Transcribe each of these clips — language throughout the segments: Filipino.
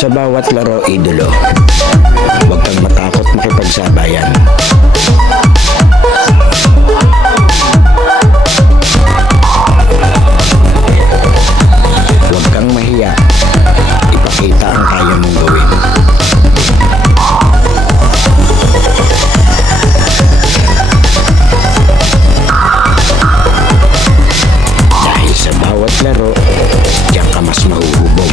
Sa bawat laro, idolo, huwag kang matakot makipagsabayan. Huwag kang mahiya, ipakita ang kaya mong gawin. Dahil sa bawat laro, diyan ka mas mahuhubog.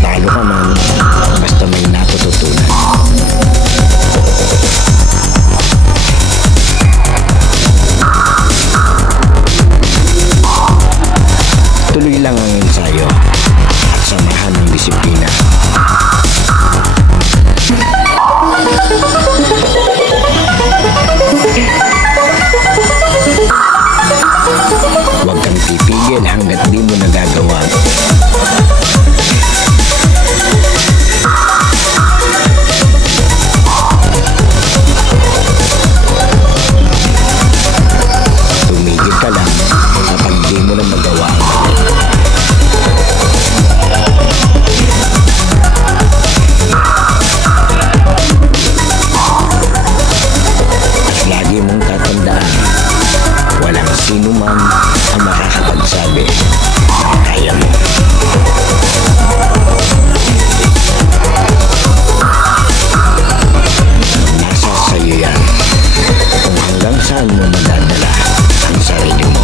Natalo ka man, basta may natututunan. Tuloy lang ang ensayo at samahan ng disiplina. Huwag kang titigil hanggat di mo nagagawa. Tumigil ka lang kapag di mo na magawa ang mali. At lagi mong tatandaan, walang sino man ang makakapagsabi na kaya mo. Nasa sayo yan kung hanggang saan mo madadala ang sarili mo.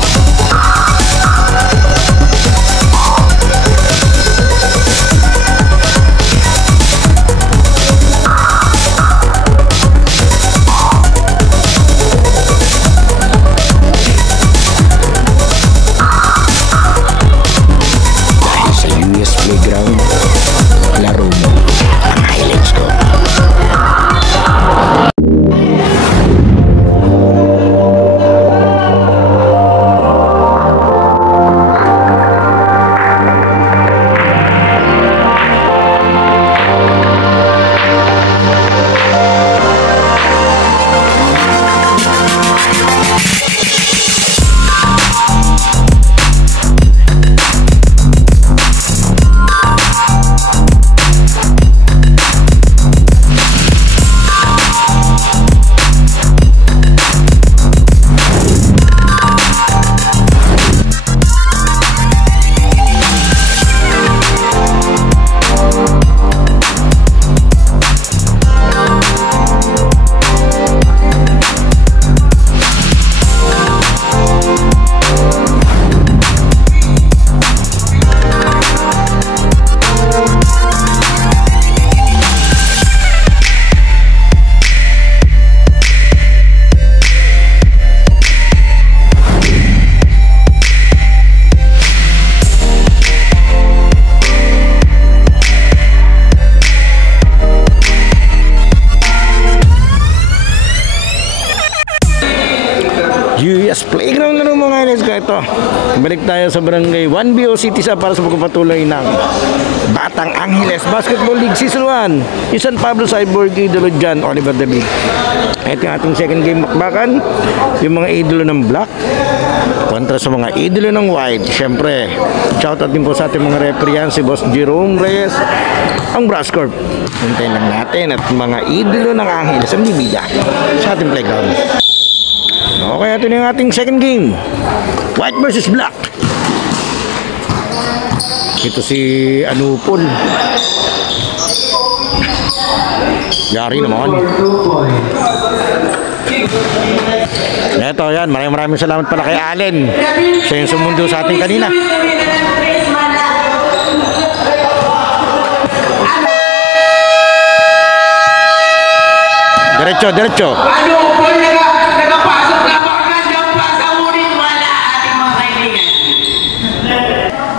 Dahil sa US Playground, laro mo ang highlights ko. US Playground na mga guys ko. Ito, balik tayo sa barangay 1BO City sa para sa pagpapatuloy ng Batang Angeles Basketball League Season 1. Yung San Pablo Cyborg idolo dyan, Oliver David. Ito yung ating second game bakbakan. Yung mga idolo ng black kontra sa mga idolo ng white. Siyempre, shoutout din po sa ating mga referee yan, si Boss Jerome Reyes, ang Brass Corp. Hintayin lang natin at mga idolo ng Angeles ang bibida sa ating playground. Okay, ito na yung ating second game. White versus black. Ito si Anupol. Yari naman. Ito yan, maraming salamat pala kay Allen. Siya yung sumundo sa ating kanina. Diretso, diretso.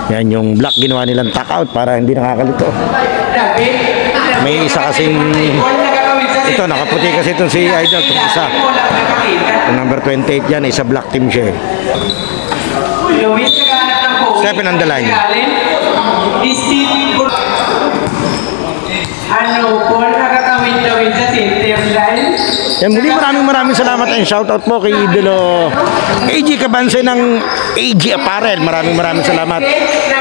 Yan yung black ginawa nilang tuck out para hindi nakakalito. May isa kasing ito, nakaputi kasi itong si Idol, itong isa. Yung number 28 yan, isa black team siya. Stephen on the line. Ano po, nakatawid-tawid sa center line. Yan, muli maraming salamat and shoutout po kay Idolo AG Cabanse ng AG Apparel. Maraming salamat.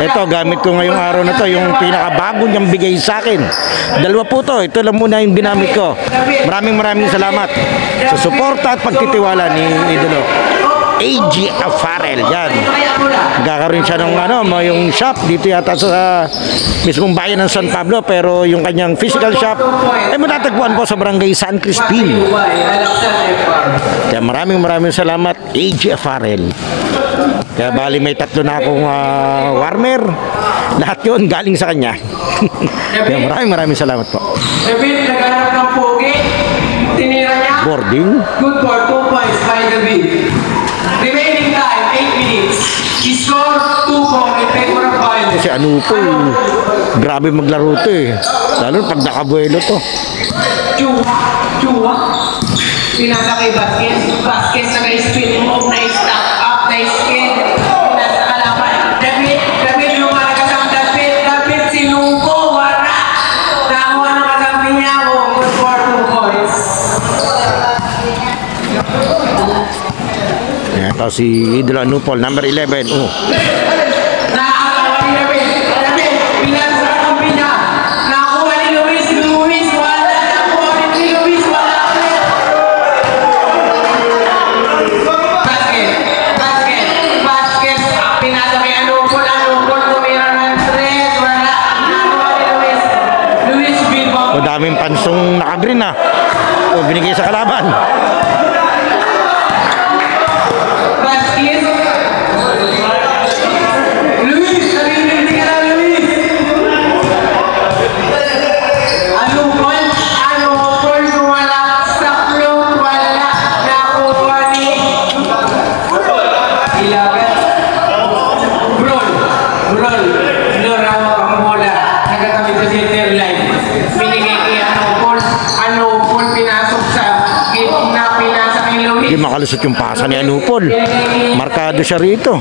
Ito, gamit ko ngayong araw na to, yung pinakabago niyang bigay sa akin. Dalawa po to, ito lang muna yung ginamit ko. Maraming salamat sa suporta at pagtitiwala ni Idolo AG Apparel. Yan, magkakaroon siya ng yung shop dito yata sa mismong bayan ng San Pablo, pero yung kanyang physical shop ay matatagpuan po sa Barangay San Crispin. Kaya maraming salamat AG Apparel. Kaya bali may tatlo na akong warmer, lahat yun galing sa kanya. Kaya maraming salamat po. Naghanap ng pogi, tinira niya. Boarding. Good for 2 points by the beat. Remaining time, 8 minutes. He scored 2 points in favor of Violet. Kasi ano po, grabe maglaro to eh. Lalo pag nakabuelo to. Chua. Pinasa kay Vasquez. Vasquez na spin move, na stop up, na spin. Pinasa kalaban. David lumalagas ang David sinuko, wala. Nakuha ng kasampi niya. Good for 2 points. Ito si Idolo Anupol, number 11. Nakakawa ni David. Pinasa ang kampi niya. Nakuha ni Luis, wala. Nakuha ni Luis, wala. Vasquez. Pinasa kay Anupol, tumira ng 3, wala. Nakuha ni Luis Bilbao. O daming pansong naka-green na. O binigay sa kalaban. Vasquez. Luis, narinig ka na, Luis. Anupol, wala. Saklong, wala. Nakuha ni Ilagan. Brol, Loramo Pamola. Nagkakamit sa center line. Binigay kay Anupol, pinasok sa gitna, pinasa kay Luis. Hindi makalusot yung pasa ni Anupol. Markado siya rito.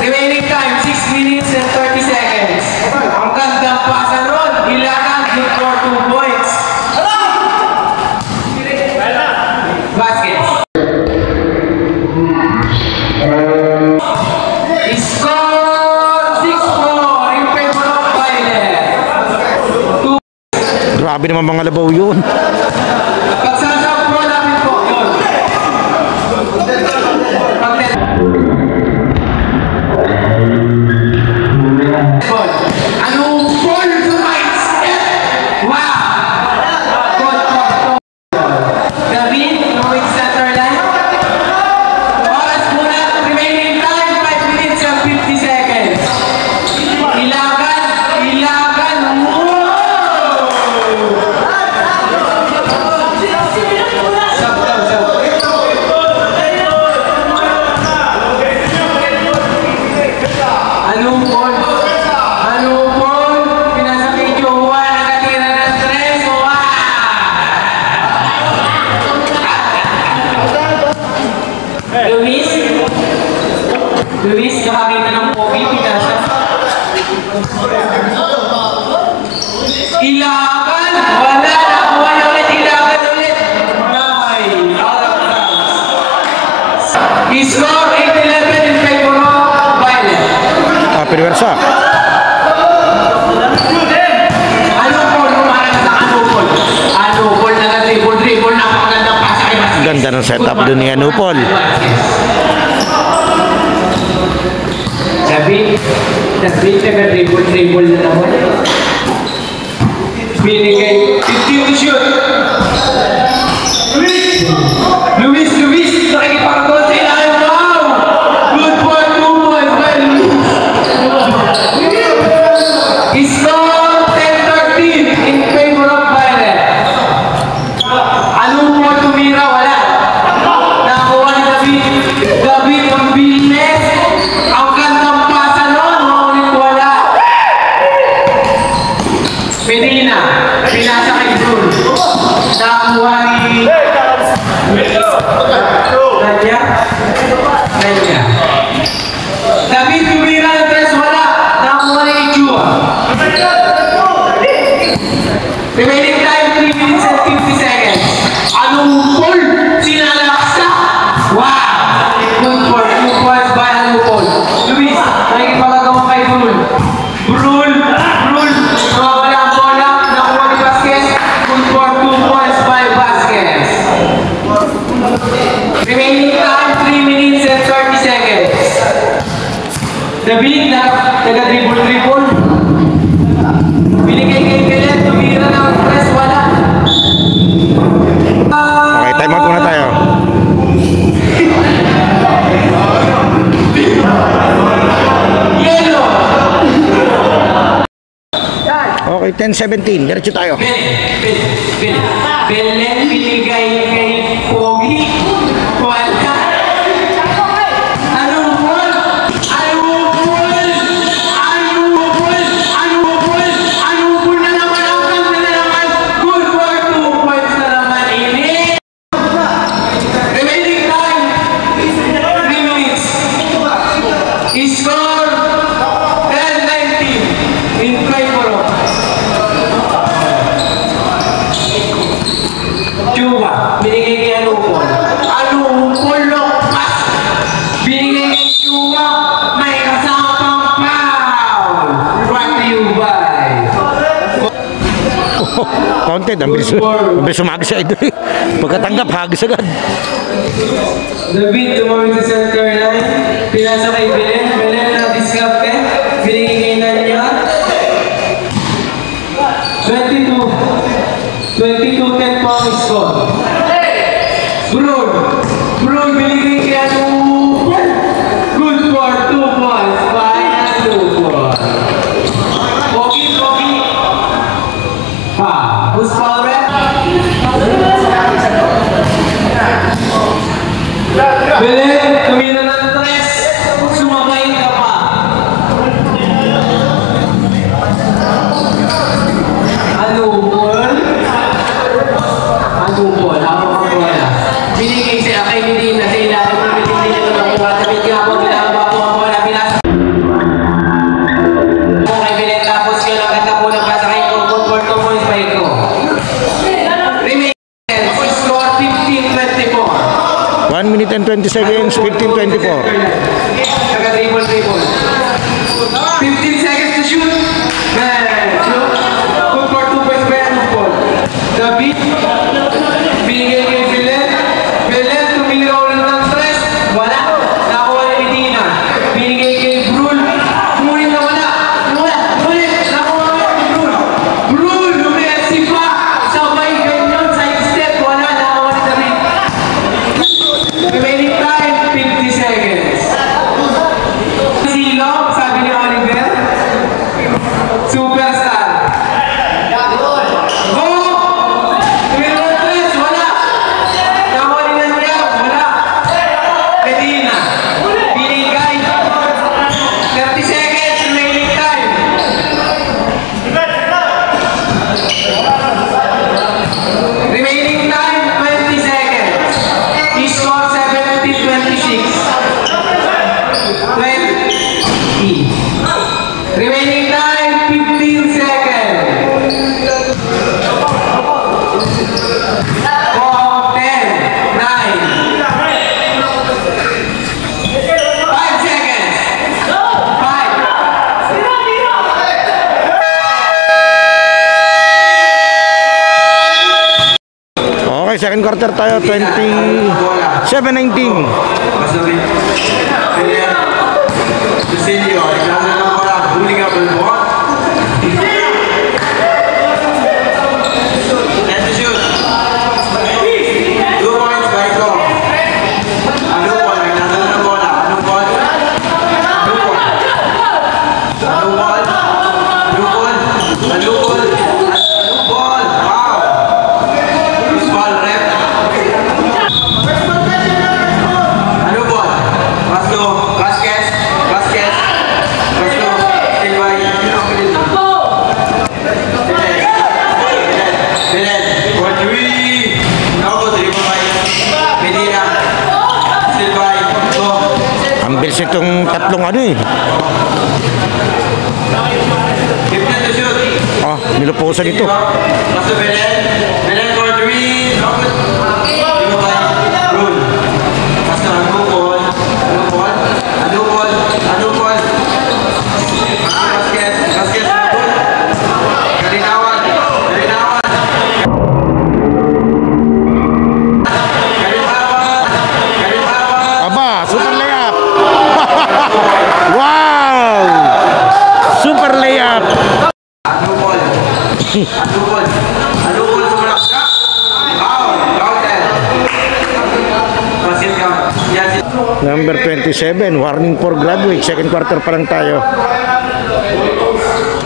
Remaining time, 6 minutes and 30 seconds. Ang gandang pasa ron. Ilagan, good for 2 points. Vasquez. He scored 6-4 in favor of Violet. Grabe naman mga labaw yun. Pagsasabro namin po yun. Anupol to my step. Wow. David, going center line. Oras muna. Remaining time, 5 minutes and 50 seconds. Ilagan. Wow. Anupol, pinasa kay Jowa, nakatira ng 3, Luis, nakakita ng pogi, pinasa. Ilagan, wala, nakuha niya ulit, Ilagan ulit. Ay, out of bounds. He scored 8-11 in favor of Violet. Piniwersa. Anupol, kumarang sa Anupol. Anupol, nag-dribble, napakagandang pasa kay Vasquez. Ganda ng setup doon ni Anupol. David, nag-dribble na naman. Binigay, 15 to shoot. Luis, nakikipagod sa ilalim. Wow! Good for 2 points. He scored 10-13 in favor of Violet. Anupol, tumira, wala. Nakuha ni David, ang bilis. Ang gandang pasa nun, maulit wala. Medina, pinasa kay Brul. 3 minutes and 50 seconds. Anupol, sinalaksa. Wow! Good for 2 points by Anupol. Luis, nakikipagagawa kay Brul. Brul, wala ang bola. Nakuha ni Vasquez. Good for 2 points by Vasquez. Remaining time, 3 minutes and 30 seconds. David, taga-dribble. Binigay kay Belen, tumira na ang press, wala. Okay, time out muna tayo. Yellow. Okay, 10-17. Diretso tayo. Belen, binigay kay Pogi. Wala. Anupol na naman ang kanta na naman. Good for 2 points na naman ini. Remaining time, 3 minutes. Score 10-19 in favor of Chua. Binigay kay Anupol. Anupol lopas. Binigay kay Chua. May kasamang foul. Brought to you by Counted. Ang bilis umagis sa idol. Pagkatanggap, hagis agad. David tumawid sa center line. Pinasa kay Belen. Belen na discarte. Binigay kay Nanya. 22-10 po ang score. Brul binigay kay Anupol. Good for 2 points by Anupol. Pogi. Who's foul rep? Belen, tumira ng 3. Sumabay ka pa. Anupol, hawak ang bola. Binigay siya kay Medina sa ilalim ng Medina niya na nakuha. David Gabo, binaba po ang bola. Pinasa po kay Belen, tapos yun ang ganda po ng pasa kay Iko. Good for 2 points by Iko. Remaining score 15-24. 1 minute and 20 seconds, 15-24. Taga-dribble. 15 seconds to shoot. Shoot. Good for 2 points by Anupol. David, binigay kay Belen. Belen, tumira ulit ng 3. Wala. Nakuha ni Medina. Binigay kay Brul. Brul na wala. Ulit. Nakuha ni Brul. Brul, lumesi pa. Sabay ganyan, side step. Wala. Nakuha ni David. Remaining time, 50 seconds. Silong, sabi ni Oliver. Superstar. Go! Tumira ng 3, wala. Nakuha ni Nanya, wala. Medina. Binigay. 30 seconds, remaining time. Remaining time, 20 seconds. Score 17-26. 20. Remaining time, 15 seconds. 4, 10, 9. 5 seconds. 5. Okay, second quarter tayo, 27-19. Bilis itong tatlong ano eh. Ah, nilupusan ito. 47, warning for graduate. Second quarter pa lang tayo.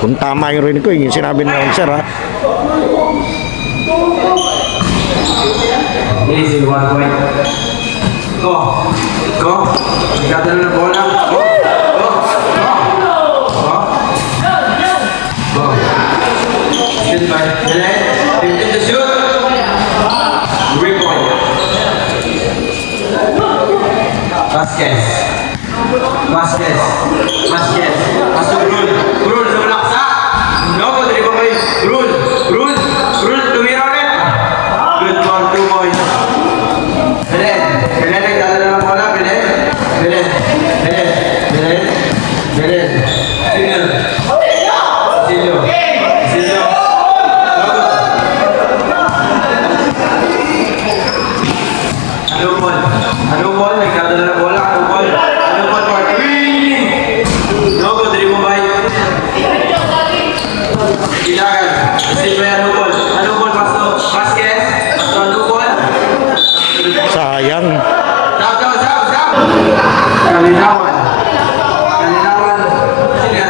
Kung tama yung rin ko, yung sinabi ng announcer ha. Easy, 1 point. Go. Go. Ikadalo na bola. Go. Go. Go. Go. Go. Shoot by Dylan. 15 to shoot. 3 point. Vasquez. Vasquez. Vasquez. Masuk Rul. Rul sa malaksa. No, dari pemain. Rul. Rul. Rul tumira ulit. Good ball, 2 points. Belen. Belen nagdadala ng bola. Belen. Belen. Belen. Belen. Belen. Sinil. Sinil. Sinil. Ano ball? Ano ball? Nagdadala ng bola. Ano ball? Ano ball for 3? No good, dari pemain. Ilagan. Silva ano ball? Ano ball pasok? Vasquez. Pasok ano ball? Sayang. Zap, zap, zap, zap. Kalinawan. Kalinawan. Sini ya.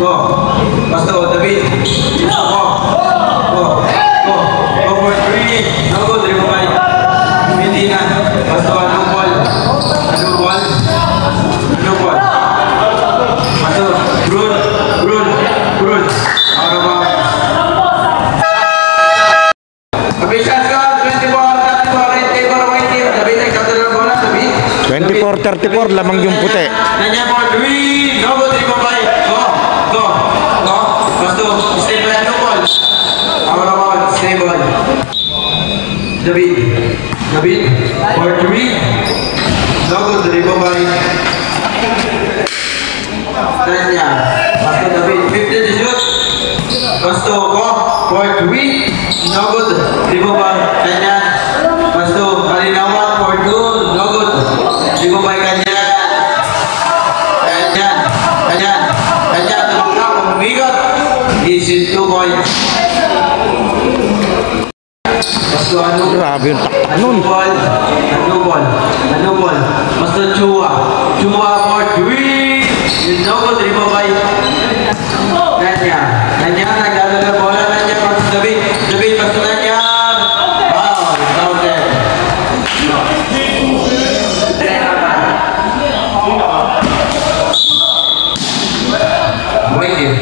Go. Pasok, David. Go. Go. Go. Go for 3. No good, dari pemain. Medina. Pasok ano ball? Ano ball? Ano ball? Pasok. Brun. Brun. Brun. Out of bounds. Official score, 24-34, lamang yung puti. Nanya for 3. No good, 3 pemain. Go. Go. Go. Pasok. Stay by ano ball? Out of bounds. Stay ball. David. David. For 3. No good, 3 pemain. Tanya. Pasok David. 50 to shoot. Pasok. Go. For 3. No good, 3 pemain. Tanya. Pasok. Kalinawan for 2. No good. 3 pemain kanya. Kanya. Kanya. Kanya. Tumakak. Bumigot. Easy 2 points. Pasok ano? Grabe yung taktak nun. Ano ball? Ano ball? Ano ball? Pasok Chua. Chua for 3. No good, 3 pemain. Nanya. Nanya. Nagdala ng bola. Nanya. Pasok David. David. Pasok Nanya. Wow. Down there. Wait him.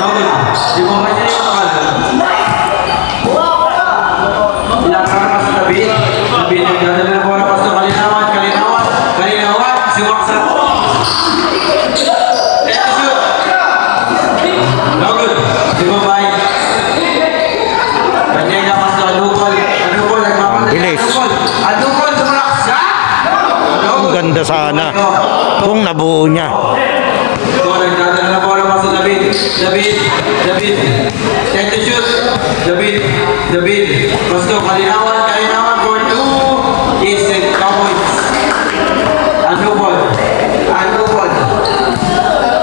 No good. Di mo kanya yung pangalan. Ilakaran pasok David. David nagdala ng bola. Pasok Kalinawan. Kalinawan. Kalinawan. Siwaksak. Let it shoot. No good. Di mo ba? Kanya yung pasok Anupol. Anupol. Nagmamadali. Bilis. Anupol. Anupol. Sumalaksa. No Ang good. ganda sana kung nabuo niya. Go, nagdadala na bola pasok David. David. David. Time to shoot. David. David. Pasok. Kalinawan. Kalinawan for 2. Is it Cowboys? Anupol. Anupol.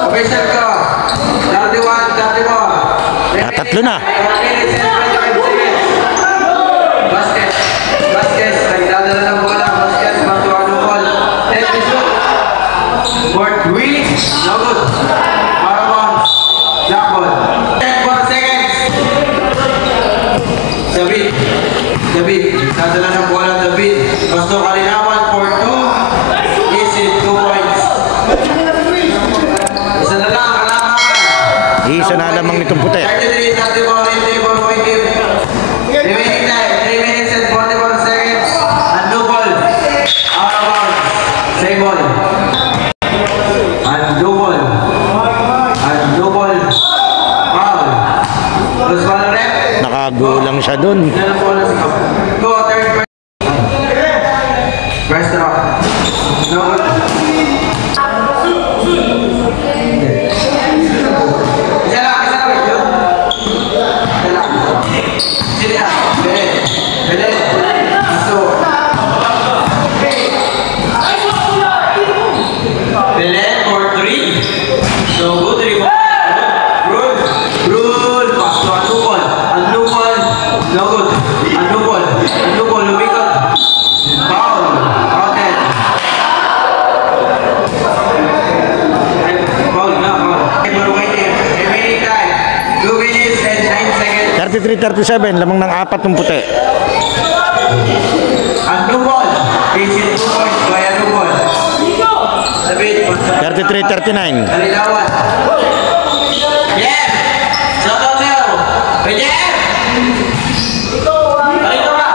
Official ka. 31. 31. Tatlo na. 1 minute and 25 seconds. Vasquez. Vasquez. Nagdadala ng bola. Vasquez. Pasok Anupol. Time to shoot. For 3. No good. Out of bounds. Black ball. 10 seconds. David. David. Nagdadala ng bola. David. Pasok Kalinawan for 2. Easy. 2 points. Isa na lang. Kalamangan. Isa na lamang nitong puti. 33, 34, 84, 40. Remaining time, 3 minutes and 44 seconds. Undo ball. Out of bounds. Same ball. Undo ball. Undo ball. Foul. Plus 1 rep. Nakagulang siya dun. Ilan bola sa kap? Go, third point. First rock. No good. Isa lang, wait, yun. Isa lang. Sino yan? Belen. Belen. Aso. Belen for 3. So good, 3 points. Rule. Rule. 33-37, lamang ng 4 ng puti. Andubol. Easy 2 points by Andubol. David. 33-39. Kalinawan. Yes! Shout out sa'yo. Yes! Kalito ka.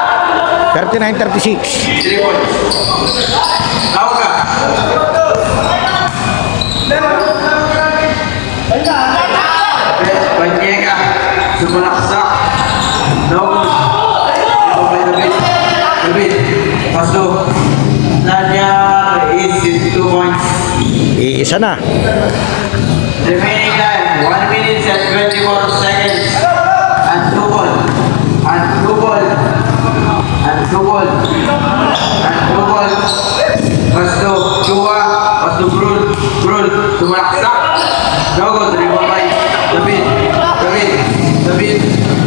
39-36. 3 points. Tawag ka. Banyega. Sumalaksak. No. Ito by David. David. Pasto. Nadia is 2 points. Iisa na. Remaining time, 1 minute and 24 seconds. And 2 ball. And 2 ball. And 2 ball. And 2 ball. Pasto, Chua. Pasto, Brul. Brul. Sumalaksak. Dogo, 3 by David. David. David.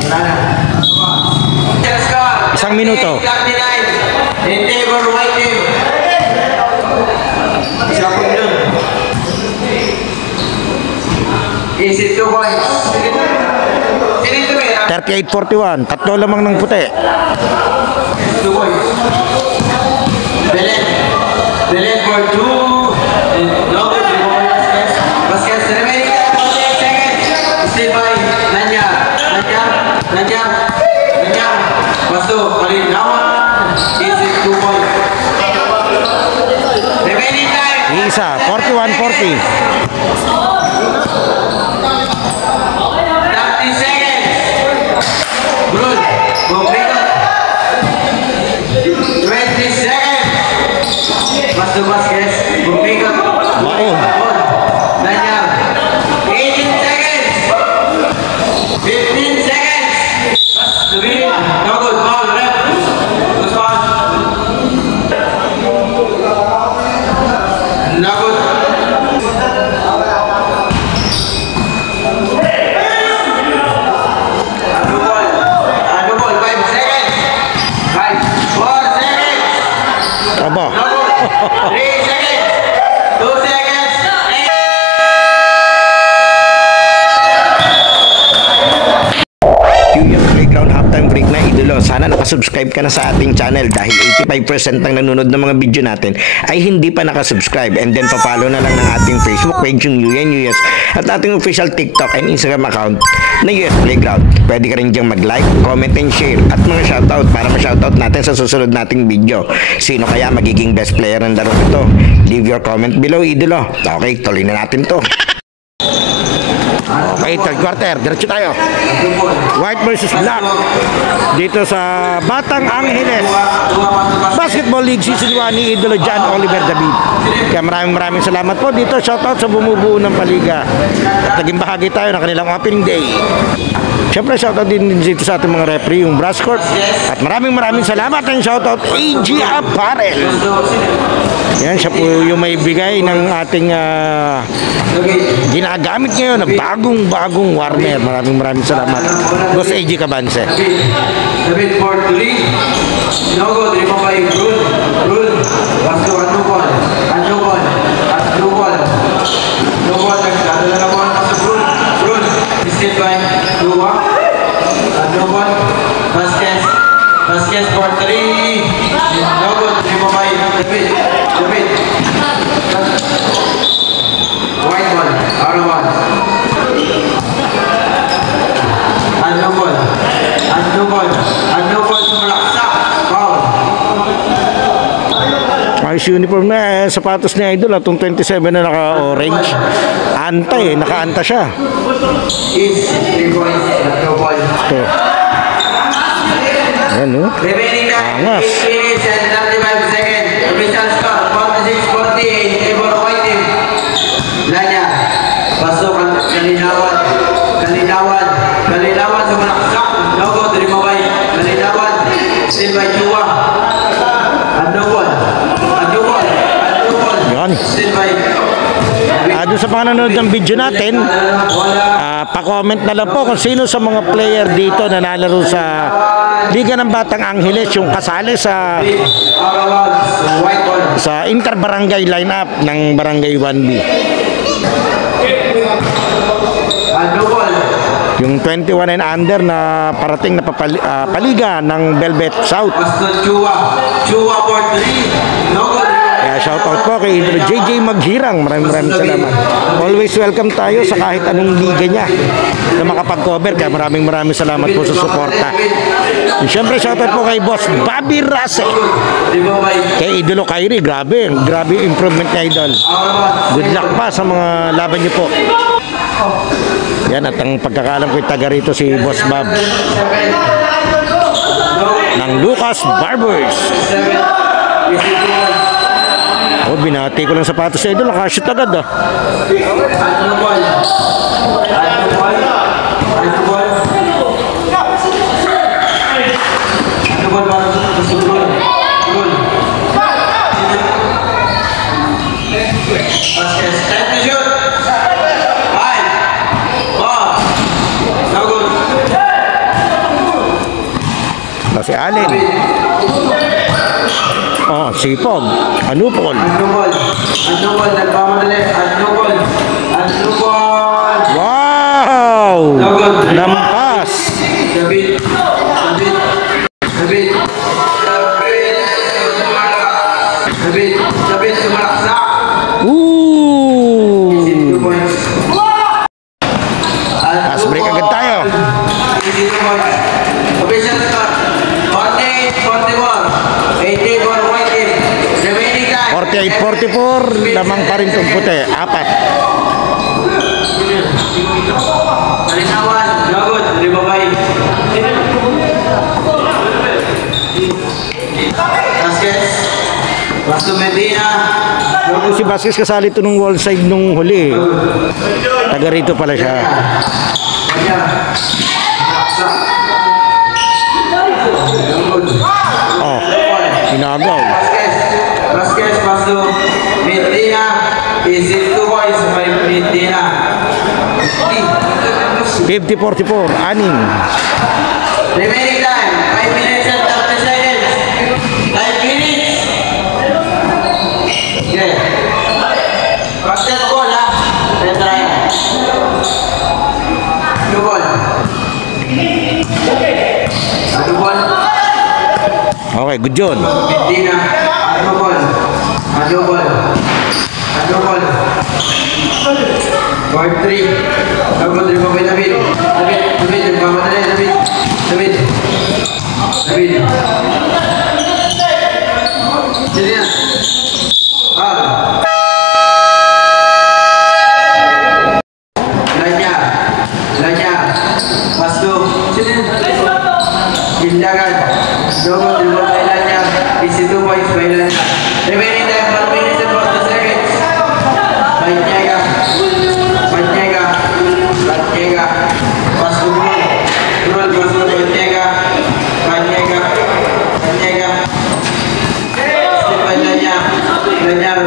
Wala na. Isang minuto. 39. In favor, white team. Isa po yun. Easy 2 points. Sino ito eh? 38-41. Tatlo lamang ng puti. 2 points. Belen. Belen for 2. No, 3 points. Vasquez. Remaining 48 seconds. Still by Nanyar. Nanyar. Nanyar. Nanyar. Pasto. Kalinawan. Easy 2 points. Remaining time. Iisa. 41-40. 30 seconds. Brul. Bumbrito. 20 seconds. Pasto Vasquez. Bumbrito. Baon. Nanyar. 18 seconds. 15 seconds. Subir. No good. Ball. Rep. Good ball. No good. Andubol. 5 seconds. 5. 4 seconds. Aba. No good. 3 seconds. 2 seconds. QS Playground halftime break na idolo. Sana nakasubscribe ka na sa ating channel dahil 85% ng nanonood ng mga video natin ay hindi pa nakasubscribe. And then papalo na lang ng ating Facebook page yung UNUS at ating official TikTok and Instagram account na US Playground. Pwede ka rin diyang mag-like, comment and share at mga shoutout para ma-shoutout natin sa susunod nating video. Sino kaya magiging best player ng laro ito? Leave your comment below, idolo. Okay, tuloy na natin to. Okay, third quarter. Diretso tayo. White versus Black. Dito sa Batang Angeles Basketball League Season 1 ni Idolo John Oliver David. Kaya maraming salamat po dito. Shoutout sa bumubuo ng paliga. At naging bahagi tayo ng kanilang opening day. Siyempre, shoutout din dito sa ating mga referee, yung Brass Court. At maraming salamat ng shoutout AG Apparel. Yan, siya po yung may bigay ng ating ginagamit ngayon na bagong warmer. Maraming salamat. Boss AG Cabanse. David for 3. No good. 3 pa by Brul. Brul. Pasto. Andubol. Andubol. Andubol. Andubol. Nagdadala na po ang Brul. Brul. Still by Dua. Andubol. Vasquez. Vasquez for 3. No good. 3 pa by David. David. White ball. R1. Andubol. Andubol. Andubol. Sumalaksak. Foul. Ayos uniform na sapatos ni Idol. Itong 27 na naka-orange. Anta naka-anta siya. Is 3 points. Andubol. Ito. Ayan, no? Remaining time, Angas. 8 minutes and 35 seconds. Official score, 46-40 in favor of white team. Lanya, pasok ang Kalinawan. Kalinawan. Kalinawan sumalaksak. Logo, Drimabay. Kalinawan. Still by Chua. Andubol. Andubol. Andubol. Yan. Still by Doon sa mga nanonood ng video natin, pa-comment na lang po kung sino sa mga player dito na nalalaro sa Liga ng Batang Angeles yung kasali sa inter-barangay lineup ng Barangay 1B. Andubol. Yung 21 and under na parating na paliga ng Velvet South. Pastor Chua for 3. No good. Kaya shoutout po kay Idol JJ Maghirang. Maraming salamat. Always welcome tayo sa kahit anong liga niya na makapag-cover. Kaya maraming salamat po sa suporta. And syempre shoutout po kay Boss Bobby Rase. Kay Idolo Kyrie. Grabe yung improvement niya, Idol. Good luck pa sa mga laban niyo po. Yan, at ang pagkakaalam ko taga rito si Boss Bob ng Lucas Barbers. Oh, binati ko lang sapatos sa Idol, nakashoot agad ah. Si Allen. Oh, sipog. Anupol. Wow! Lampas. Last break agad tayo. 48-44, lamang pa rin itong puti. 4. Alinawan, Jagod, Ribabay. Vasquez, Basto Medina. Si Vasquez kasali ito nung wall side nung huli. Taga rito pala siya. Oh, inagaw. Vasquez, Basto Medina. Is it 2 points by Medina? 50-44, aning. Remaining time, 5 minutes and 30 seconds. 5 minutes. Okay. Basket ball, ha? Let's try. Two ball. Two ball. Okay, good job. Medina. Two ball. Two ball. Two ball. Court 3. Dapat Ribabay David. David, nagmamadali. David. Sino yan? Lanya. Pasto. Sino yan? Hindagan. Dapat Ribabay Lanya. 52 points by Lanya. Remaining time 1 minute and 40 seconds. Lanya. Pasto. Rul. Pasto. Lanya.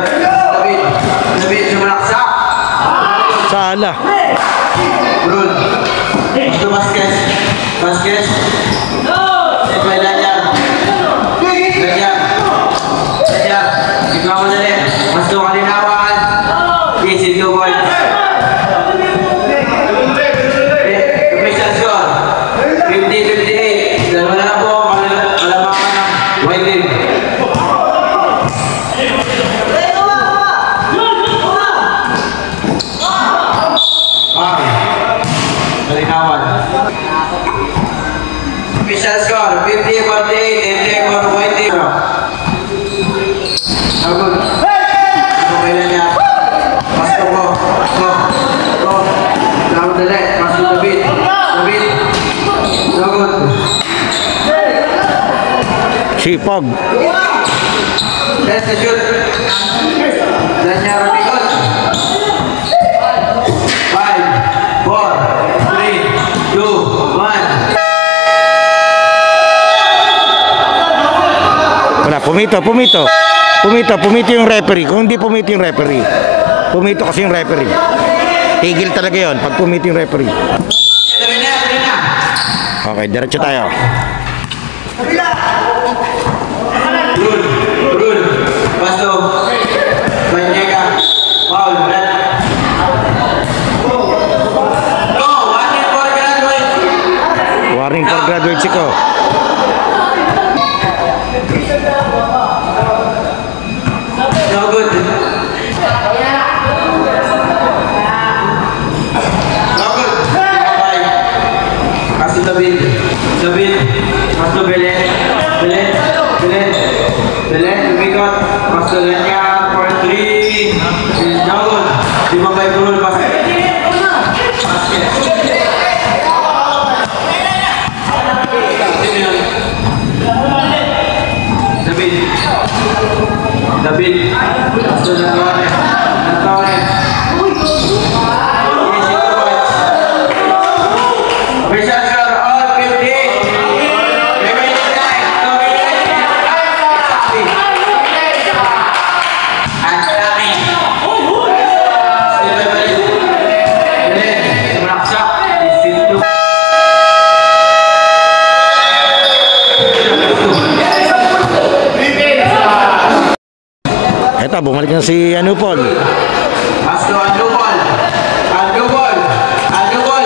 David, sumalaksak. Sala. Rul. Pasto Vasquez. Sipay Lanyar. Ikaw madali. Pasto Kalinawan. Easy 2 points. Official score. 50-58. Dalawa na lang po. Malamakan ng white team. Kalinawan. Official score 50-48 for white team. Agad. Kailan niya? Pasto ko. Down the left. Pasto David. Agad. Sipog. Let's shoot. Lanya Rabicot. 5, 4, 3, 2, 1. Wala, pumito yung referee. Kung hindi pumito yung referee, pumito kasi yung referee. Tigil talaga yon pag pumito yung referee. Okay, diretso tayo. Rul. Pasto. Banyega. Foul. Red. Go. 1 4 grand Mexico. No good. No good. Bye. Paso David. David. Paso Belen. Belen. Belen. Belen. Lumikot. Paso Lanya for 3. No good. Lima by Brul. Basket. David. David. Paso Lanya. Nantore. Official score all 50. Remaining time. 2 minutes. At dami. Still Belen. Belen. Sumaksak. Distinto. Eto, bumalik na si Anupol. Pasto, Andupol. Andupol. Andupol.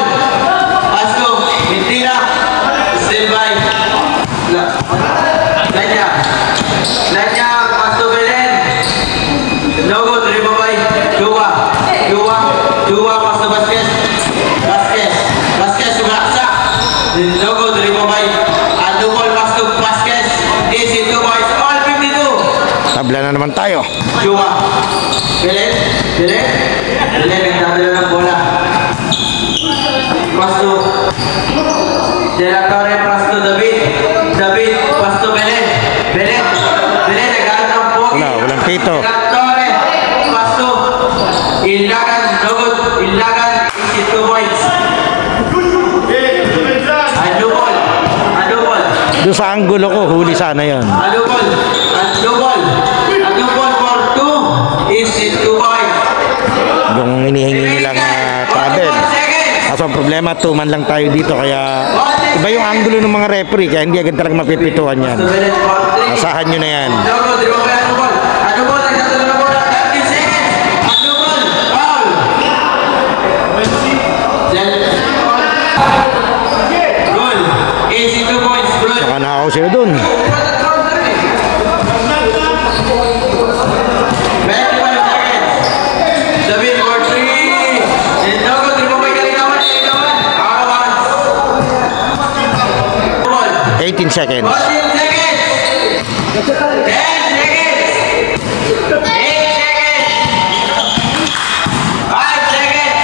Pasto, Mentira. Still by. Lanya. Lanya, Pasto Belen. Logo, Tribo by. Dua. Dua. Dua, Pasto Vasquez. Vasquez. Vasquez, sumaksak. Logo, Tribo by. Andupol, Pasto Vasquez. Easy 2 boys. All 52. Tabla na naman tayo. Juma. Belen. Belen. Belen nagdadala ng bola. Pasto. De La Torre, Pasto David. David, Pasto Belen. Belen. Belen nagdadala ng pogi. Walang pito. De La Torre, Pasto. Ilagan, Logod. Ilagan, easy 2 points. Andupol. Andupol. Doon sa anggulo ko, huli sana yon. Andupol. Andupol. Andupol for 2. Easy 2 points. Yung hinihingi nilang travel. Kaso ang problema, 2 man lang tayo dito. Kaya iba yung anggulo ng mga referee. Kaya hindi agad talaga mapipituan yan. Asahan nyo na yan. Saka nakakaw sila dun. David for 3. And no good. Remove Kalinawan. 18 seconds. 14 seconds. 10 seconds. 8 seconds. 5 seconds.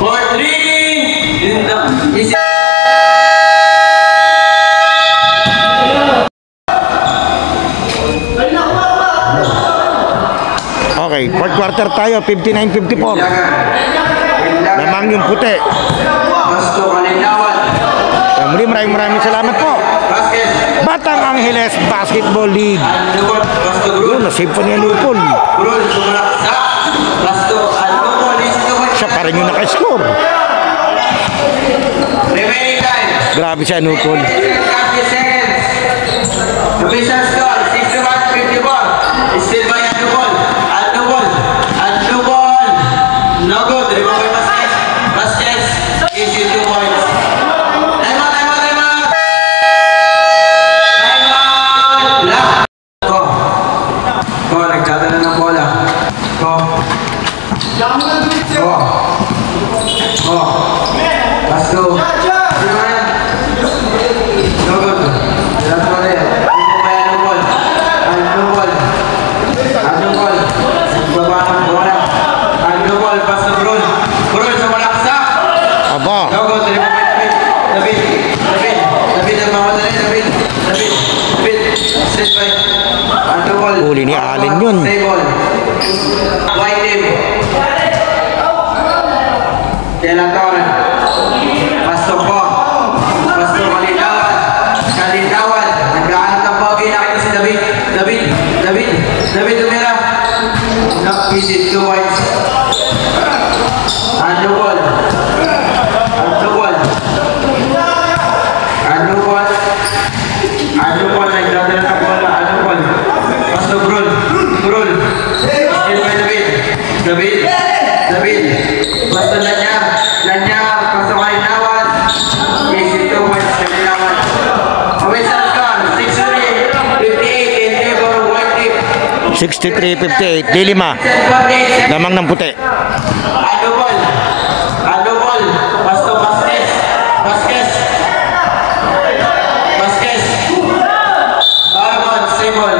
For 3. Okay, fourth quarter tayo, 59-54. Lamang yung puti. Pasto Kalinawan. Kaya muli, maraming salamat po. Vasquez. Batang Angeles Basketball League. Andupol. Pasto Grul. Yun, nasave pa niya Lupol. Grul. Sumalaksa. Pasto Andupol. Easy 2 points. Siya pa rin yung naka-score. Remaining time. Grabe siya, Lupol. 30 seconds. Official score 61-54. Still by Andupol. Andupol. Andupol. No good. Remove Vasquez. Vasquez. Easy 2 points. Time out. Time out. Time out. Time out. Lock. Go. Go. Nagdadala ng bola. Go. Go. Go. Pasto. Sino yan? No good. That's what it is. Remove by Andupol. Andupol. Andupol. Nagbaba ng bola. Andupol. Pasto Brul. Brul sa malaksak. Aba, No good. Remove by David. David. David. David ang mamadali. David. David. David. Set by Andupol. huli ni Allen yun. Stay ball. White team. De La Torre. Pasto po. Pasto Kalinawan. Kalinawan. Nagkaanap ng pogi. Nakita si David. David. David. David tumira. Easy 2 points. Andupol. Andupol. Andupol. Andupol. Nagdadala ng bola. Andupol. Pasto Brul. Brul. Still by David. David. David. Pasto Lanya. Lanya. Pasto Kalinawan. Easy 2 points. Kalinawan. 63-58. Di 5. Lamang ng puti. Adobol. Adobol. Basto Vasquez. Vasquez. Vasquez. Armand Simon.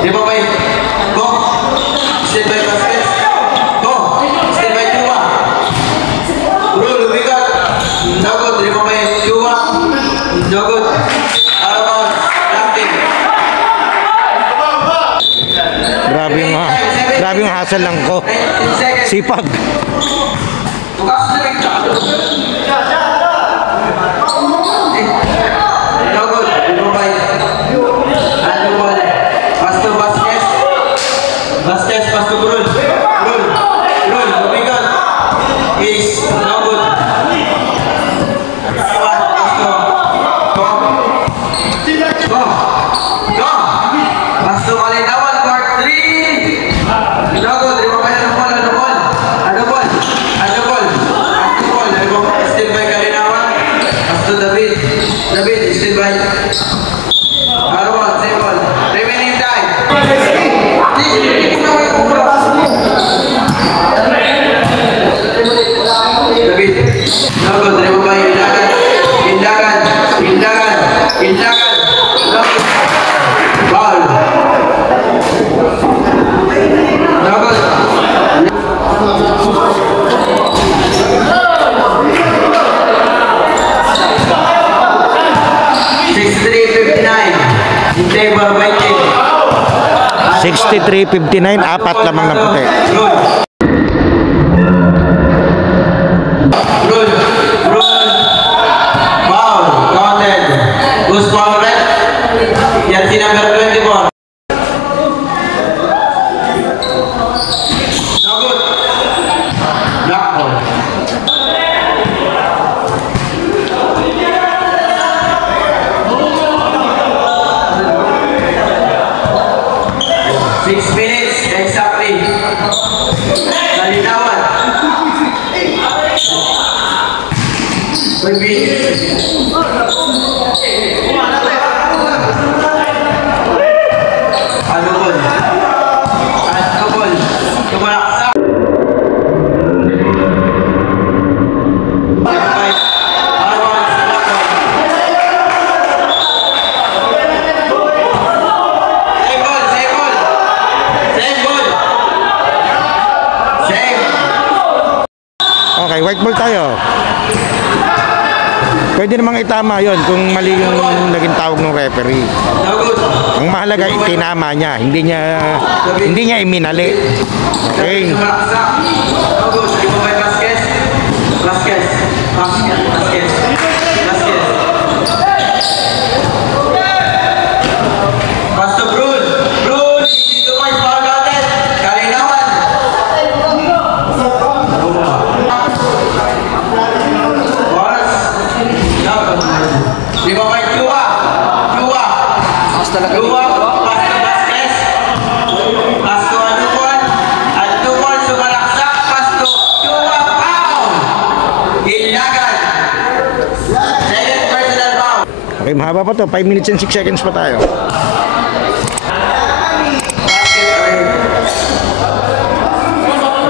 Di ba ba yun? Go. Stay by Vasquez. Go. Stay by Chua. Rule, umigat. Dagot. Di ba ba yun? Chua. Dagot. Armand. Lamping. Grabe yung hassle lang ko. 10 seconds. Sipag. Tukas na rin siya. Dagot. Di ba ba yun? Adobol. Basto Vasquez. Vasquez. Basto Brul. Brul. Brul. Umigat. Is. Dagot. Basto. Go. Go. Go. Basto Kalinawan. Part 3. Dagot. Di ba ba yun? Adobol. Adobol. Adobol. Adobol. Adobol. Still by Kalinawan. Basto David. David. Still by Arwan. Simon. Remaining time. David. Dagot. Di ba ba yun? Indagan. Indagan. Indagan. Indagan. Dagot. Ball. Dagot. 63-59 in favor of Viking. 63-59. 4 lamang ng puti. Rule. Rule. Rule. Foul. Counted. Who's foul, right? Yan si number 24. No good. Black ball. Six minutes exactly. Kalinawan. Baby. Adobol. Adobol. Tumalaksak. Arwan. Save ball. Save ball. Save ball. Save. Okay, white ball tayo. Pwede namang itama yon kung mali yung naging tawag ng referee. No good. Ang mahalaga, itinama niya. Hindi niya iminali. Okay. Tumalaksak. No good. Di ba by Vasquez? Vasquez. Vasquez. Vasquez. Vasquez. Basto Brul. Brul. Dito pa yung foul natin. Kalinawan. Boras. Di ba by Chua? Chua. Chua. Basto Vasquez. Basto Adobol. Adobol. Sumalaksak. Basto. Chua. Foul. Ilagan. Second personal foul. Okay, mahaba pa to. 5 minutes and 6 seconds pa tayo.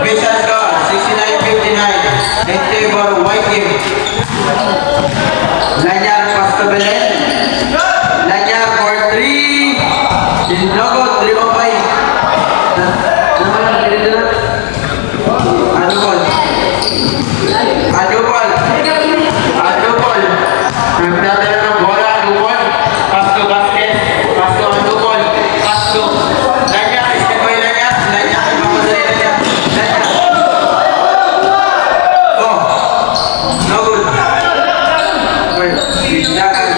Official score 69-59 in favor of Viking. Lanyar Pasto Belen. Lanyar for 3. Dinogot Rimabay. Adobol. Adobol. Adobol. Nagdadala ng bola. Adobol. Pasto Vasquez. Pasto Adobol. Pasto. Lanyar. Step by Lanyar. Lanyar. Mamadali Lanyar. Lanyar. Go. No good. Wait. Ilagan.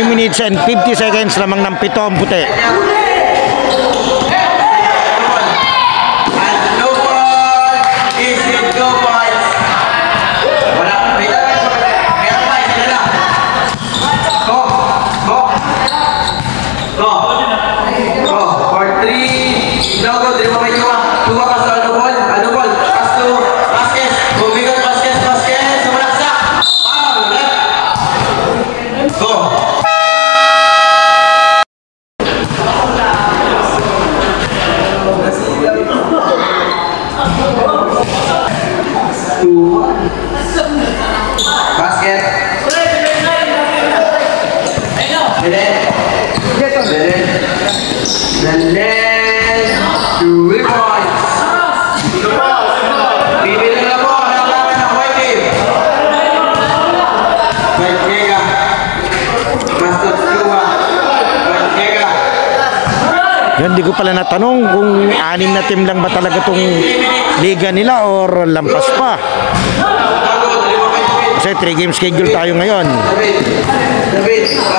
3 minutes and 50 seconds lamang ng 7 ang puti. Yan, di ko pala natanong kung 6 na team lang ba talaga itong liga nila or lampas pa. Kasi 3 game schedule tayo ngayon.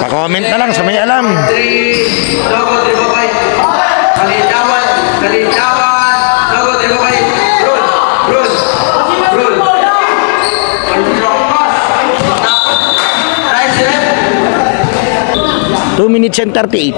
Pa-comment na lang sa may alam. Two minutes and 38.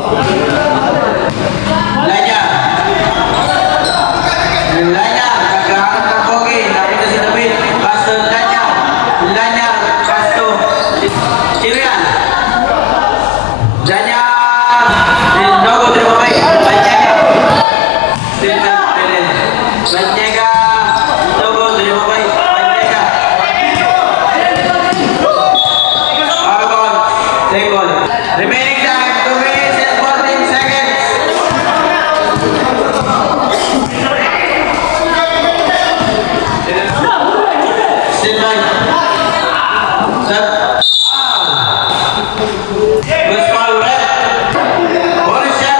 Remaining time 2 minutes and 14 seconds. Sit by. Set. Good foul, red. Ball is set.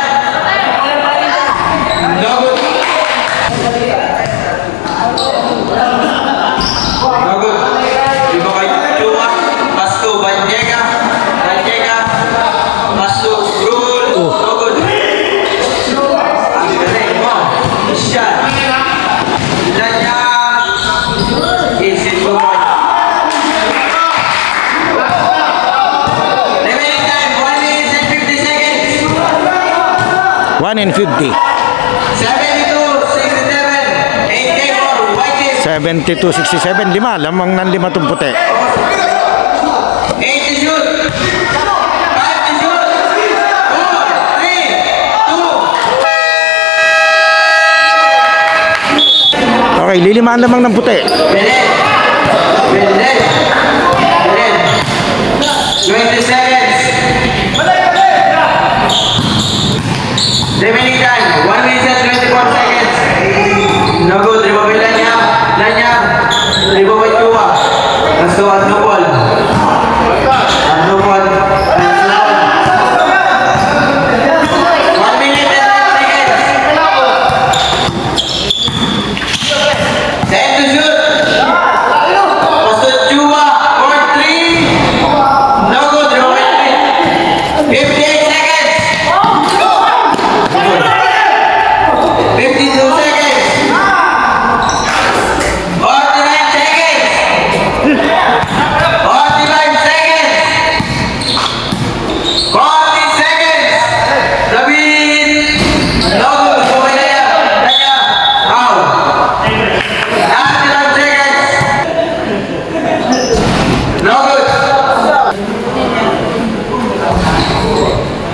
No good. No good. Iba kay Chuma. Pass to Banjega. Banjega. Pass to Rule. No good. Ang galing mo. Shot. Lanya. Easy to point. Remaining time 1 minute and 50 seconds. 1 and 50. 72-67. 8 game for white team. 72-67. 5. Lamang ng 5 itong puti. 8 to shoot. 5 to shoot. 4, 3, 2. Okay, lilimaan lamang ng puti. Belen. Belen. Belen. 20 seconds. Remaining time 1 minute and 24 seconds. No good. Rebound Lanya. Lanya. Rebound Chua. Lasso no ball. No ball. 1 minute and 10 seconds. 10 to shoot. Lasso Chua. Court 3. No good. Rebound 58 seconds. 52 seconds. 49 seconds. 45 seconds. 40 seconds. David. No good. Pumilaya. Lanya. Out. 99 seconds. No good.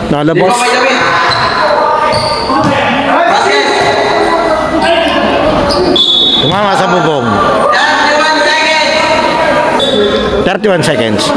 Nalabas. Lima kay David. Basket. Tumama sa bubong. 31 seconds. 31 seconds.